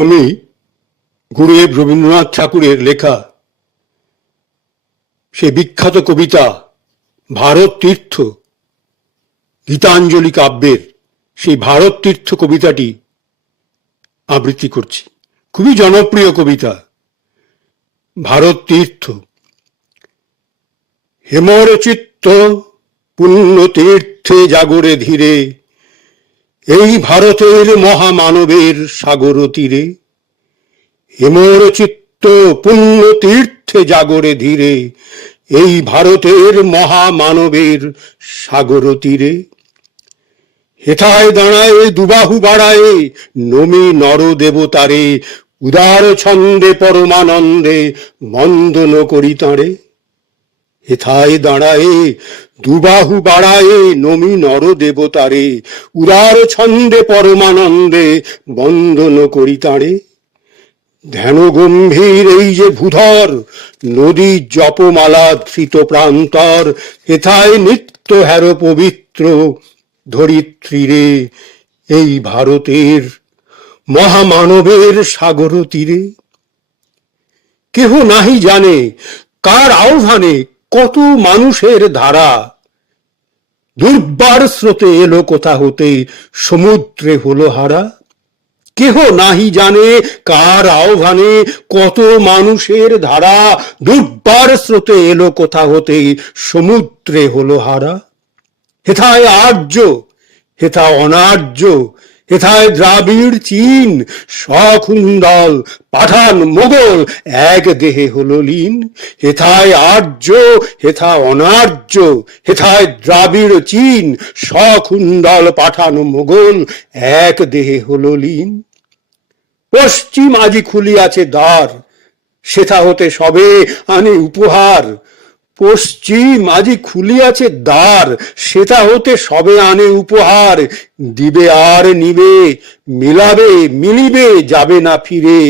আমি গুরুদেব রবীন্দ্রনাথ ঠাকুরের লেখা সে বিখ্যাত কবিতা ভারত তীর্থ গীতাঞ্জলি কাব্যের সেই ভারত তীর্থ কবিতাটি আবৃত্তি করছি। খুবই জনপ্রিয় কবিতা ভারত তীর্থ। হেমর চিত্ত পুণ্য তীর্থে জাগরে ধীরে, এই ভারতের মহামানবের সাগর তীরে। হেমর চিত্ত পুণ্য তীর্থে জাগরে ধীরে, এই ভারতের মহামানবের সাগর তীরে। হেথায় দাঁড়ায় দুবাহু বাড়ায় নমি নর দেবতারে, উদার ছন্দে পরমানন্দে বন্দন করি তাঁরে। হেথায় দাঁড়ায় দুবাহু বাড়ায় নমি নর দেবতারে, উদার ছন্দে পরমানন্দে বন্দন করি তাঁরে। ধ্যান গম্ভীর এই যে ভূধর, নদী জপমালা ধৃত প্রান্তর, হেথায় নিত্য হের পবিত্র ধরিত্রীরে, এই ভারতের মহামানবের সাগর তীরে। কেহ নাহি জানে কার আহ্বানে কত মানুষের ধারা, দুর্বার স্রোতে এলো কোথা হতে সমুদ্রে হলো হারা। কেহ নাহি জানে কার আহ্বানে কত মানুষের ধারা, দুর্বার স্রোতে এলো কোথা হতে সমুদ্রে হলো হারা। হেথায় আর্য হেথা অনার্য, হেথায় দ্রাবিড় চীন, সখুন্দল পাঠান মোগল এক দেহে হলো লীন। হেথায় আর্য হেথা অনার্য, হেথায় দ্রাবিড় চীন, সখুন্দল পাঠান মোগল এক দেহে হলো লীন। পশ্চিম আজি খুলিয়াছে দ্বার, সেথা হতে সবে আনে উপহার। পশ্চিম আজি খুলিয়াছে দ্বার, সেথা হতে সবে আনে উপহার। দিবে আর নিবে, মিলাবে মিলিবে, যাবে না ফিরে,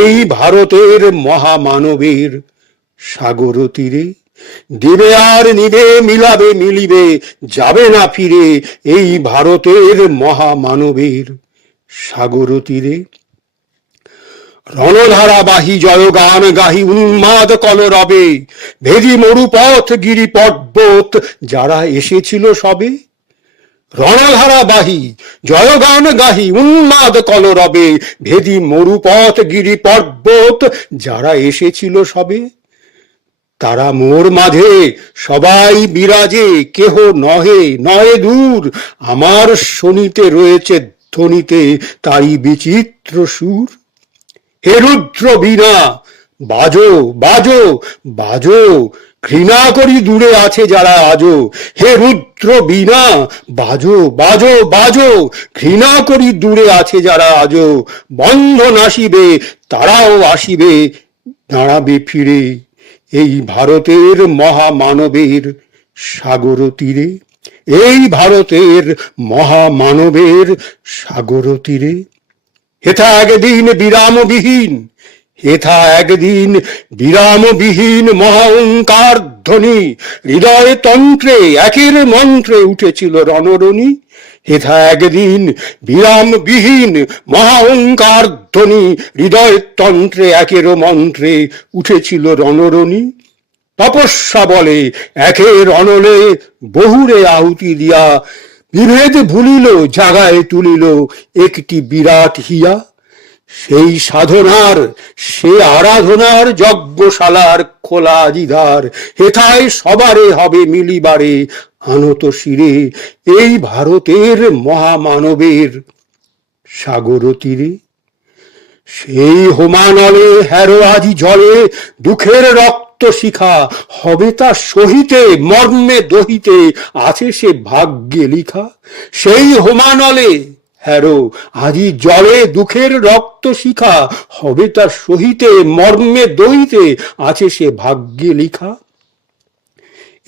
এই ভারতের মহামানবের সাগর তীরে। দিবে আর নিবে, মিলাবে মিলিবে, যাবে না ফিরে, এই ভারতের মহামানবের সাগর তীরে। রণধারা বাহি জয়গান গাহি উন্মাদ কলরবে, ভেদি মরুপথ গিরি পর্বত যারা এসেছিল সবে। রণধারা বাহি জয়গান গাহি উন্মাদ কলরবে, ভেদি মরুপথ গিরি পর্বত যারা এসেছিল সবে। তারা মোর মাঝে সবাই বিরাজে, কেহ নহে নহে দূর, আমার শনিতে রয়েছে ধ্বনিতে তাই বিচিত্র সুর। হে রুদ্র বীণা বাজো বাজো বাজো, ঘৃণা করি দূরে আছে যারা আজো। হে রুদ্র বীণা বাজো বাজো বাজো, ঘৃণা করি দূরে আছে যারা আজো। বন্ধন আসিবে তারাও আসিবে, দাঁড়াবে ফিরে, এই ভারতের মহামানবের সাগর তীরে। এই ভারতের মহামানবের সাগর তীরে। হেথা একদিন বিরামবিহীন, হেথা একদিন বিরামবিহীন মহাঙ্কার ধ্বনি, হৃদয় তন্ত্রে একের মন্ত্রে উঠেছিল রণরণী। হেথা একদিন বিরামবিহীন মহাঙ্কার ধ্বনি, হৃদয় তন্ত্রে একের মন্ত্রে উঠেছিল রণরণী। তপস্যা বলে একের অনলে বহুরে আহুতি দিয়া, বিভেদ ভুলিল জাগায় তুলিল একটি বিরাট হিয়া। সেই সাধনার সে আরাধনার যজ্ঞশালার খোলা আজিধার, হেথায় সবারে হবে মিলিবারে আনত শিরে, এই ভারতের মহামানবের সাগর তীরে। সেই হোমানলে হেরো আজি জলে দুঃখের রক্ত শিখা, হবে তা সহিতে মর্মে দহিতে আছে সে ভাগ্যে লিখা। সেই হোমানলে হেরো আজি জলে দুঃখের রক্ত শিখা, হবে তা সহিতে মর্মে দহিতে আছে সে ভাগ্যে লিখা।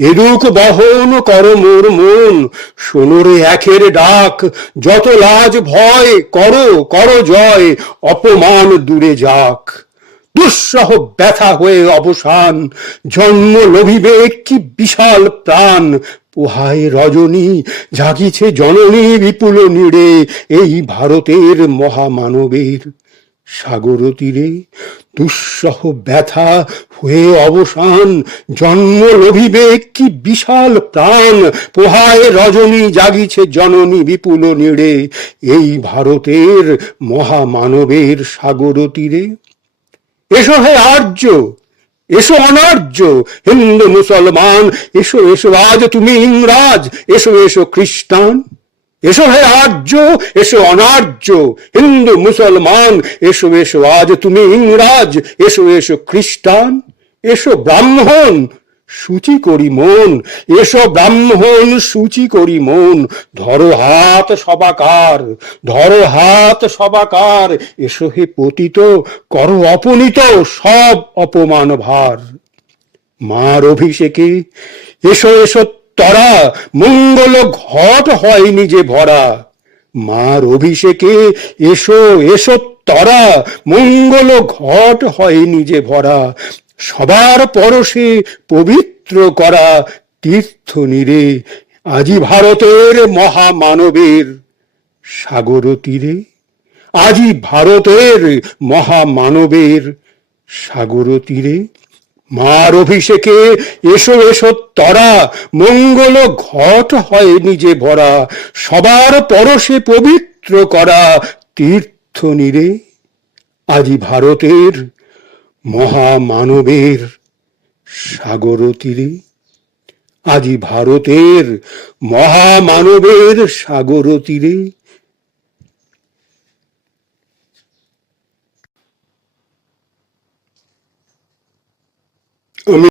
এরূপ বহন কর মোর মন, শোনরে একের ডাক, যত লাজ ভয় করো করো জয়, অপমান দূরে যাক। দুঃসহ ব্যথা হয়ে অবসান, জন্ম লভিবে কি বিশাল প্রাণ। পোহায় রজনী জাগিছে জননী বিপুল নীড়ে, এই ভারতের মহামানবের সাগর তীরে দুঃসহ ব্যথা হয়ে অবসান, জন্ম লভিবে কি বিশাল প্রাণ, পোহায় রজনী জাগিছে জননী বিপুল নীড়ে, এই ভারতের মহামানবের সাগর তীরে। এসো হে আর্য, এসো অনার্য, হিন্দু মুসলমান, এসো এসো আজ তুমি ইংরাজ, এসো এসো খ্রিস্টান। এসো হে আর্য, এসো অনার্য, হিন্দু মুসলমান, এসো এসো আজ তুমি ইংরাজ, এসো এসো খ্রিস্টান। এসো ব্রাহ্মণ, সূচি করি মন, এসো ব্রাহ্মণ সূচি করি মন, ধরো হাত সবাকার, ধরো হাত সবাকার, এসো হে পতিত, করো অপনীত সব অপমান ভার। মার অভিষেকে এসো এসো তরা, মঙ্গল ঘট হয়নি যে ভরা। মার অভিষেকে এসো এসো তরা, মঙ্গল ঘট হয়নি যে ভরা। সবার পরশে পবিত্র করা তীর্থ নীরে, আজি ভারতের মহামানবের সাগর তীরে। আজি ভারতের মহামানবের সাগর তীরে। মার অভিষেকে এসো এসো তরা, মঙ্গল ঘট হয়নি যে ভরা। সবার পরশে পবিত্র করা তীর্থ নীরে, আজি ভারতের মহামানবের সাগর তীরে। আজি ভারতের মহামানবের সাগর তীরে। আমি